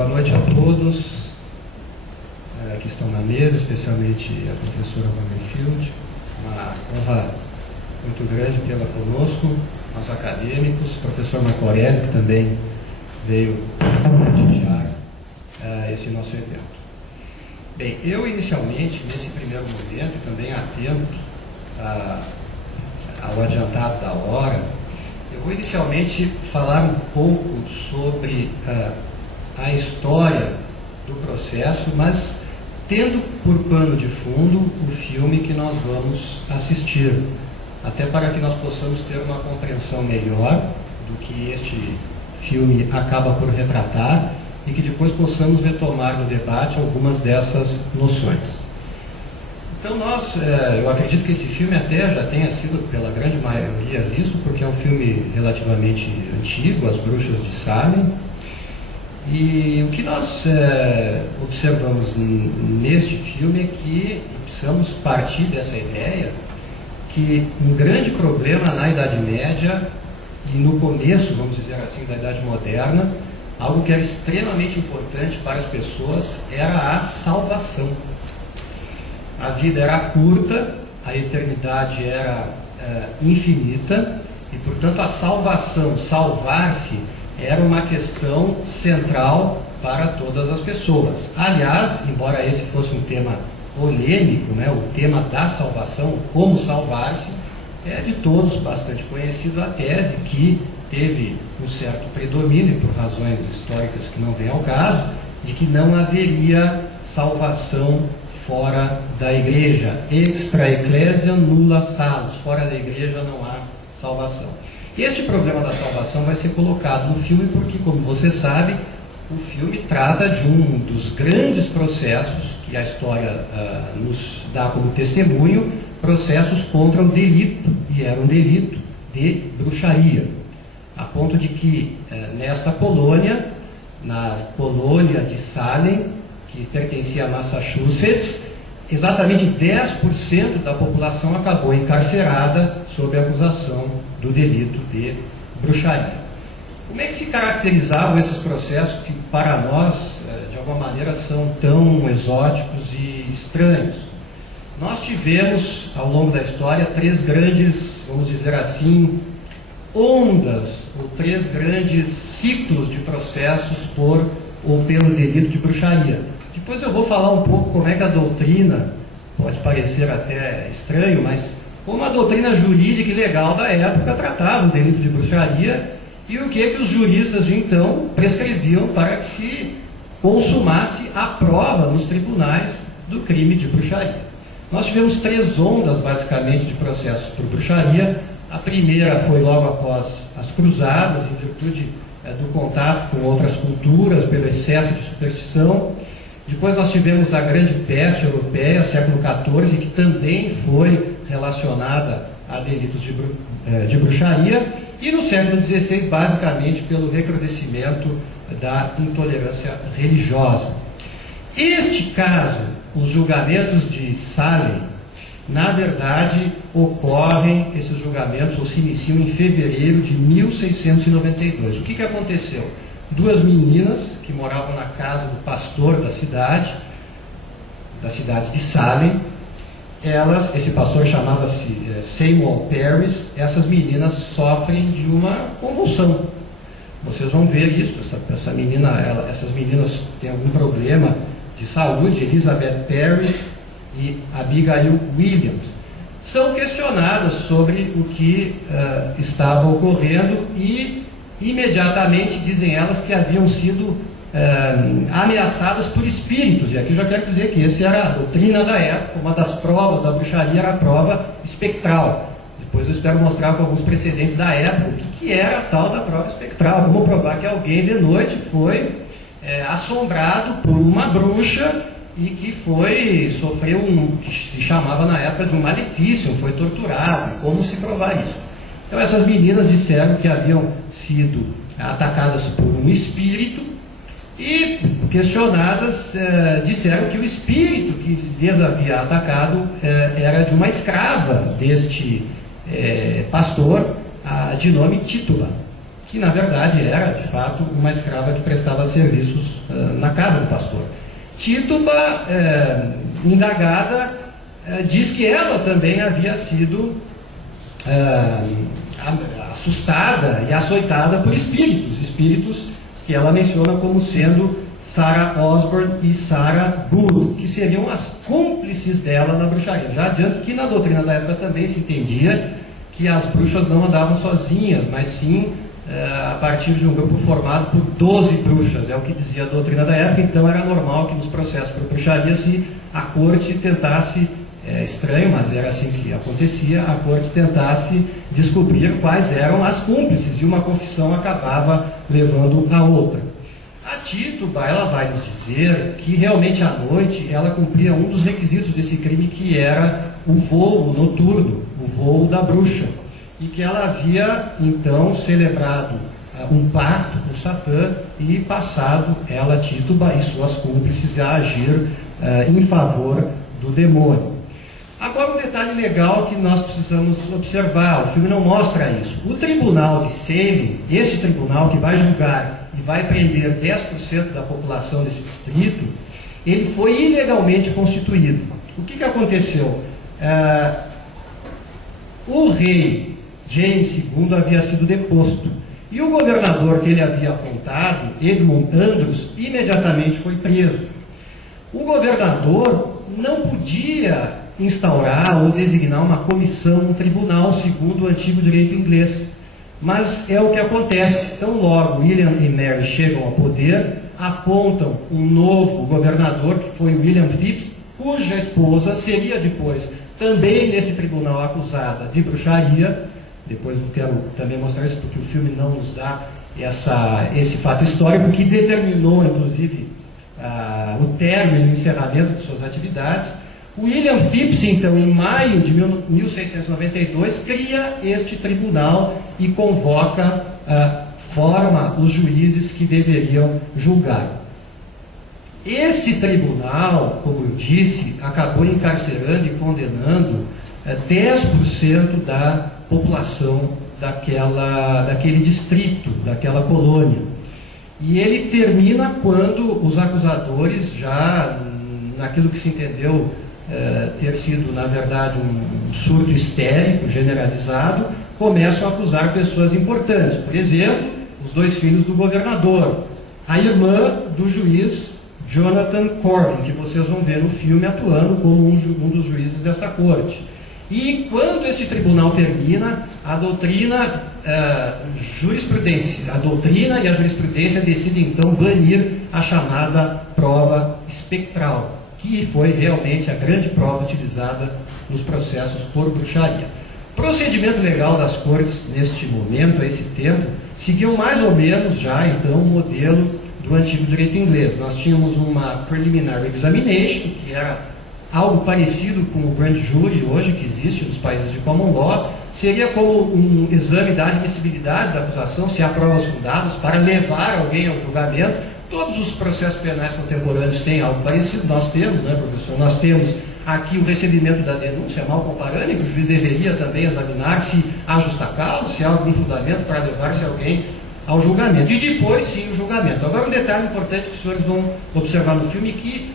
Boa noite a todos que estão na mesa, especialmente a professora Vanderfield. Uma honra muito grande tê-la conosco, nossos acadêmicos, o professor Marco Aurélio, que também veio prestigiar esse nosso evento. Bem, eu inicialmente, nesse primeiro momento, também atento ao adiantado da hora, eu vou inicialmente falar um pouco sobre a história do processo, mas tendo por pano de fundo o filme que nós vamos assistir, até para que nós possamos ter uma compreensão melhor do que este filme acaba por retratar e que depois possamos retomar no debate algumas dessas noções. Então eu acredito que esse filme até já tenha sido pela grande maioria visto, porque é um filme relativamente antigo, As Bruxas de Salem. E o que nós observamos neste filme é que precisamos partir dessa ideia que um grande problema na Idade Média e no começo, vamos dizer assim, da Idade Moderna, algo que era extremamente importante para as pessoas era a salvação. A vida era curta, a eternidade era infinita e, portanto, a salvação, salvar-se, era uma questão central para todas as pessoas. Aliás, embora esse fosse um tema polêmico, né, o tema da salvação, como salvar-se, é de todos bastante conhecido a tese que teve um certo predomínio, por razões históricas que não vêm ao caso, de que não haveria salvação fora da igreja. Extra ecclesiam nulla salus. Fora da igreja não há salvação. Este problema da salvação vai ser colocado no filme porque, como você sabe, o filme trata de um dos grandes processos que a história nos dá como testemunho, processos contra o delito, e era um delito de bruxaria. A ponto de que, nesta colônia, na colônia de Salem, que pertencia a Massachusetts, exatamente 10% da população acabou encarcerada sob a acusação do delito de bruxaria. Como é que se caracterizavam esses processos que, para nós, de alguma maneira, são tão exóticos e estranhos? Nós tivemos, ao longo da história, três grandes, vamos dizer assim, ondas, ou três grandes ciclos de processos por ou pelo delito de bruxaria. Depois eu vou falar um pouco como é que a doutrina, pode parecer até estranho, mas como a doutrina jurídica e legal da época tratava o delito de bruxaria e o que os juristas de então prescreviam para que se consumasse a prova nos tribunais do crime de bruxaria. Nós tivemos três ondas, basicamente, de processos por bruxaria. A primeira foi logo após as cruzadas, em virtude do contato com outras culturas, pelo excesso de superstição. Depois nós tivemos a grande peste europeia, século XIV, que também foi relacionada a delitos de bruxaria. E no século XVI, basicamente, pelo recrudescimento da intolerância religiosa. Este caso, os julgamentos de Salem, na verdade, esses julgamentos ou se iniciam em fevereiro de 1692. O que aconteceu? Duas meninas que moravam na casa do pastor da cidade de Salem, esse pastor chamava-se Samuel Parris. Essas meninas sofrem de uma convulsão. Vocês vão ver isso, essas meninas têm algum problema de saúde. Elizabeth Parris e Abigail Williams são questionadas sobre o que estava ocorrendo e imediatamente dizem elas que haviam sido ameaçadas por espíritos. E aqui eu já quero dizer que essa era a doutrina da época. Uma das provas da bruxaria era a prova espectral. Depois eu espero mostrar com alguns precedentes da época o que era a tal da prova espectral. Vamos provar que alguém de noite foi assombrado por uma bruxa e que sofreu que se chamava na época de um malefício, foi torturado. Como se provar isso? Então essas meninas disseram que haviam sido atacadas por um espírito e, questionadas, disseram que o espírito que lhes havia atacado era de uma escrava deste pastor, de nome Títula. que na verdade era, de fato, uma escrava que prestava serviços na casa do pastor. Títuba, indagada, diz que ela também havia sido assustada e açoitada por espíritos que ela menciona como sendo Sarah Osborne e Sarah Good, que seriam as cúmplices dela na bruxaria. Já adianto que na doutrina da época também se entendia que as bruxas não andavam sozinhas, mas sim a partir de um grupo formado por 12 bruxas, é o que dizia a doutrina da época. Então era normal que nos processos por bruxaria, se a corte tentasse, estranho, mas era assim que acontecia, a corte tentasse descobrir quais eram as cúmplices, e uma confissão acabava levando a outra. A Títuba, ela vai nos dizer que realmente à noite ela cumpria um dos requisitos desse crime, que era o voo noturno, o voo da bruxa, e que ela havia então celebrado um pacto com Satã e passado ela, Títuba, e suas cúmplices a agir em favor do demônio. Agora, um detalhe legal que nós precisamos observar: o filme não mostra isso. O tribunal de Salem, esse tribunal que vai julgar e vai prender 10% da população desse distrito, ele foi ilegalmente constituído. O que aconteceu? O rei James II havia sido deposto, e o governador que ele havia apontado, Edmund Andros, imediatamente foi preso. O governador não podia instaurar ou designar uma comissão, um tribunal, segundo o antigo direito inglês. Mas é o que acontece. Então, logo William e Mary chegam ao poder, apontam um novo governador, que foi William Phips, cuja esposa seria depois também nesse tribunal acusada de bruxaria. Depois eu quero também mostrar isso, porque o filme não nos dá esse fato histórico, que determinou, inclusive, o término e o encerramento de suas atividades. William Phips, então, em maio de 1692, cria este tribunal e convoca, forma os juízes que deveriam julgar. Esse tribunal, como eu disse, acabou encarcerando e condenando 10% da população daquele distrito, daquela colônia. E ele termina quando os acusadores, já naquilo que se entendeu ter sido, na verdade, um surto histérico generalizado, começam a acusar pessoas importantes. Por exemplo, os 2 filhos do governador, a irmã do juiz Jonathan Corbin, que vocês vão ver no filme atuando como um dos juízes dessa corte. E quando esse tribunal termina, a doutrina e a jurisprudência decidem então banir a chamada prova espectral, que foi realmente a grande prova utilizada nos processos por bruxaria. O procedimento legal das cortes neste momento, a esse tempo, seguiu mais ou menos já então o modelo do antigo direito inglês. Nós tínhamos uma preliminary examination, que era algo parecido com o grand jury hoje, que existe nos países de common law. Seria como um exame da admissibilidade da acusação, se há provas fundadas para levar alguém ao julgamento. Todos os processos penais contemporâneos têm algo parecido. Nós temos, né, professor? Nós temos aqui o recebimento da denúncia, mal comparando, que o juiz deveria também examinar se há justa causa, se há algum fundamento para levar-se alguém ao julgamento. E depois, sim, o julgamento. Agora, um detalhe importante que os senhores vão observar no filme, que